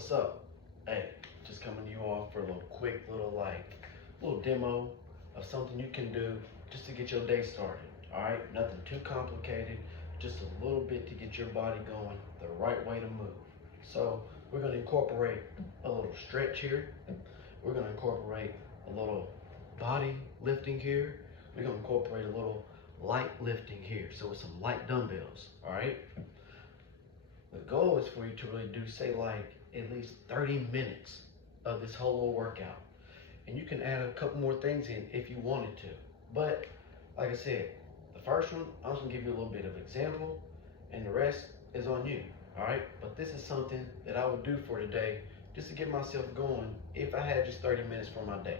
What's up? Hey, just coming to you all for a little quick little demo of something you can do just to get your day started. All right, nothing too complicated, just a little bit to get your body going the right way to move. So we're gonna incorporate a little stretch here. We're gonna incorporate a little body lifting here. We're gonna incorporate a little light lifting here. So with some light dumbbells, all right? The goal is for you to really do, say, like at least 30 minutes of this whole little workout. And you can add a couple more things in if you wanted to. But like I said, the first one, I'm just gonna give you a little bit of example and the rest is on you, all right? But this is something that I would do for today just to get myself going if I had just 30 minutes for my day.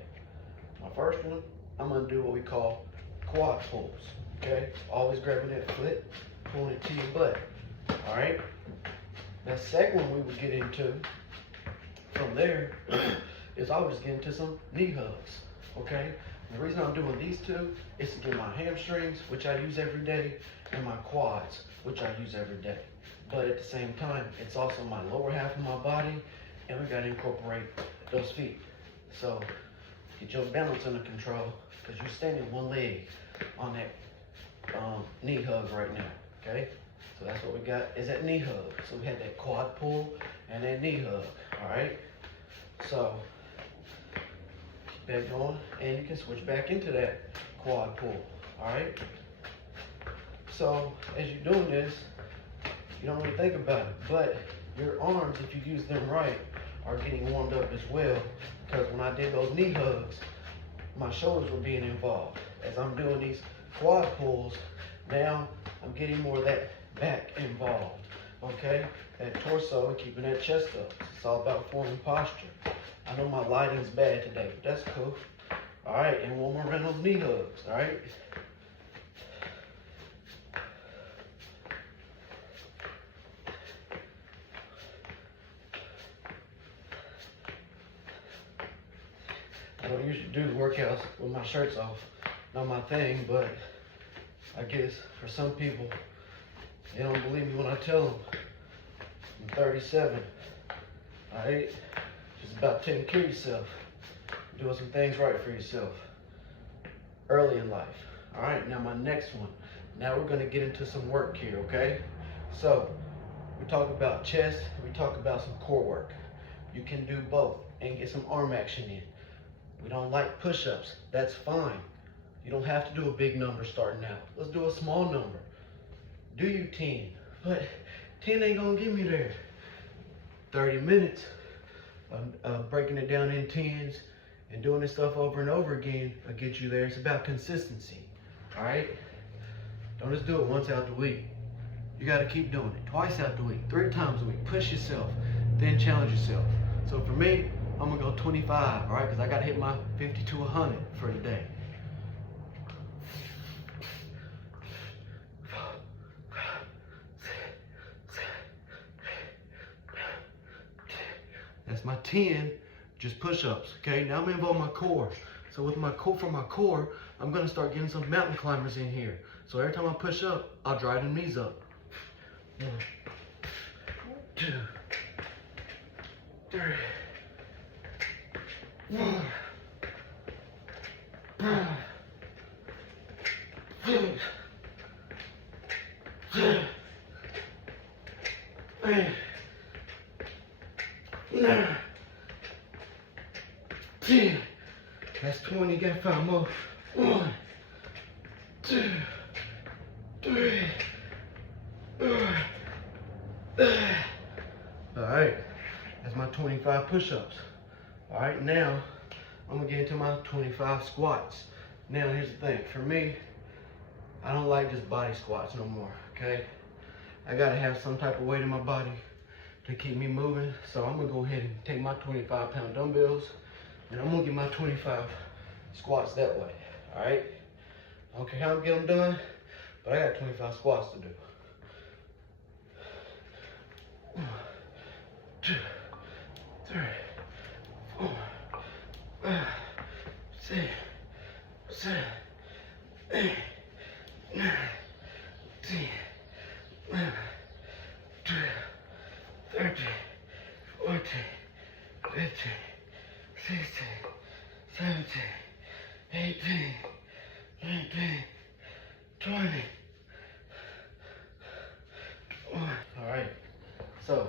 My first one, I'm gonna do what we call quad pulls, okay? Always grabbing that foot, pulling it to your butt, all right? The second one we would get into from there is I would just get into some knee hugs, okay? The reason I'm doing these two is to get my hamstrings, which I use every day, and my quads, which I use every day. But at the same time, it's also my lower half of my body, and we gotta incorporate those feet. So get your balance under control, because you're standing one leg on that knee hug right now, okay? So that's what we got, is that knee hug. So we had that quad pull and that knee hug, all right? So keep that going, and you can switch back into that quad pull, all right? So as you're doing this, you don't really think about it, but your arms, if you use them right, are getting warmed up as well, because when I did those knee hugs, my shoulders were being involved. As I'm doing these quad pulls, now I'm getting more of that back involved, okay? That torso and keeping that chest up. It's all about forming posture. I know my lighting's bad today, but that's cool. All right, and one more round of knee hugs, all right? I don't usually do workouts with my shirts off. Not my thing, but I guess for some people, they don't believe me when I tell them I'm 37, all right? Just about taking care of yourself, doing some things right for yourself early in life. All right, now my next one. Now we're gonna get into some work here, okay? So we talk about chest, we talk about some core work. You can do both and get some arm action in. We don't like push-ups, that's fine. You don't have to do a big number starting out. Let's do a small number. Do you 10, but 10 ain't gonna get me there. 30 minutes of breaking it down in 10s and doing this stuff over and over again will get you there. It's about consistency, all right? Don't just do it once out the week. You gotta keep doing it, twice out the week, 3 times a week. Push yourself, then challenge yourself. So for me, I'm gonna go 25, all right? Because I gotta hit my 50 to 100 for the day. That's my 10, just push-ups, okay? Now I'm gonna involve my core. So with my core, for my core, I'm gonna start getting some mountain climbers in here. So every time I push up, I'll drive the knees up. 1, 2, 3, 4, 5, 6, 7, 8, 9, 10. That's 20. Got 5 more. 1, 2, 3, 4. All right, that's my 25 push-ups. All right, now I'm gonna get into my 25 squats. Now here's the thing, for me, I don't like just body squats no more, okay? I gotta have some type of weight in my body to keep me moving. So I'm gonna go ahead and take my 25-pound dumbbells and I'm gonna get my 25 squats that way, all right? I don't care how I get them done, but I got 25 squats to do. 1, 2, 3, 4, 5, 6, 7, 8, 9, 10, 11, 12, 13, 14, 16, 17, 18, 19, 20. All right, so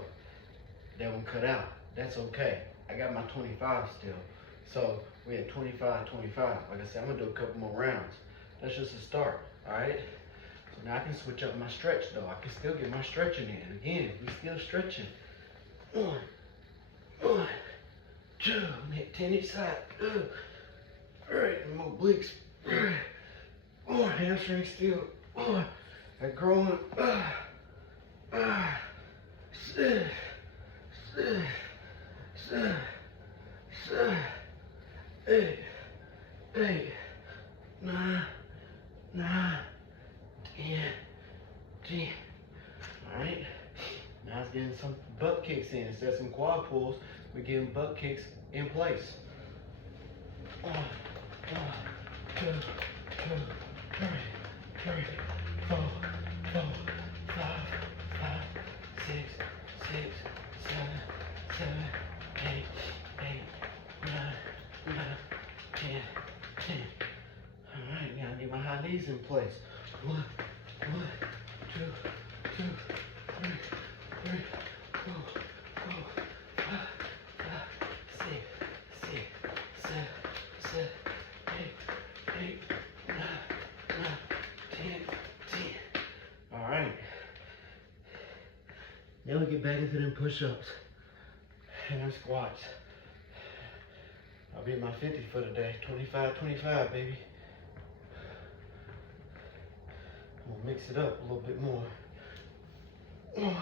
that one cut out. That's okay. I got my 25 still. So we had 25, 25. Like I said, I'm gonna do a couple more rounds. That's just a start, all right? So now I can switch up my stretch though. I can still get my stretching in. Again, we still stretching. One, 2, and hit 10 each side. All right, more obliques. More hamstring still. That growing. 6, 7, 8, 9, 10. All right. Now it's getting some butt kicks in. Instead of some quad pulls, we're getting butt kicks in place. 1, 2, 3, 4, 5, 6, 7, 8, 9, 10. All right, now I get my high knees in place. 1, 2, 3, 4, 5, 6, 7, 8, 9, 10. All right. Now we get back into them push-ups and them squats. I'll be at my 50 for the day. 25, 25, baby. I'm gonna mix it up a little bit more. 1,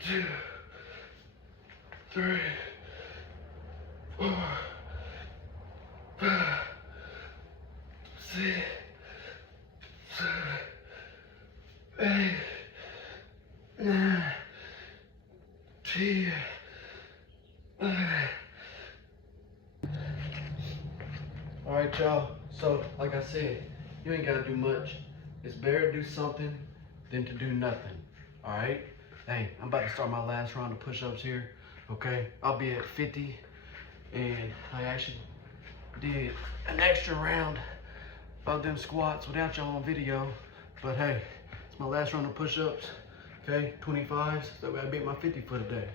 2, 3, 4, 5, 6, 7, 8, 9, 10, 11. All right, y'all. So, like I said, you ain't gotta do much. It's better to do something than to do nothing. All right? Hey, I'm about to start my last round of push-ups here. Okay? I'll be at 50, and I actually did an extra round of them squats without y'all on video. But hey, it's my last round of push-ups. Okay? 25s. So I gotta beat my 50 for the day.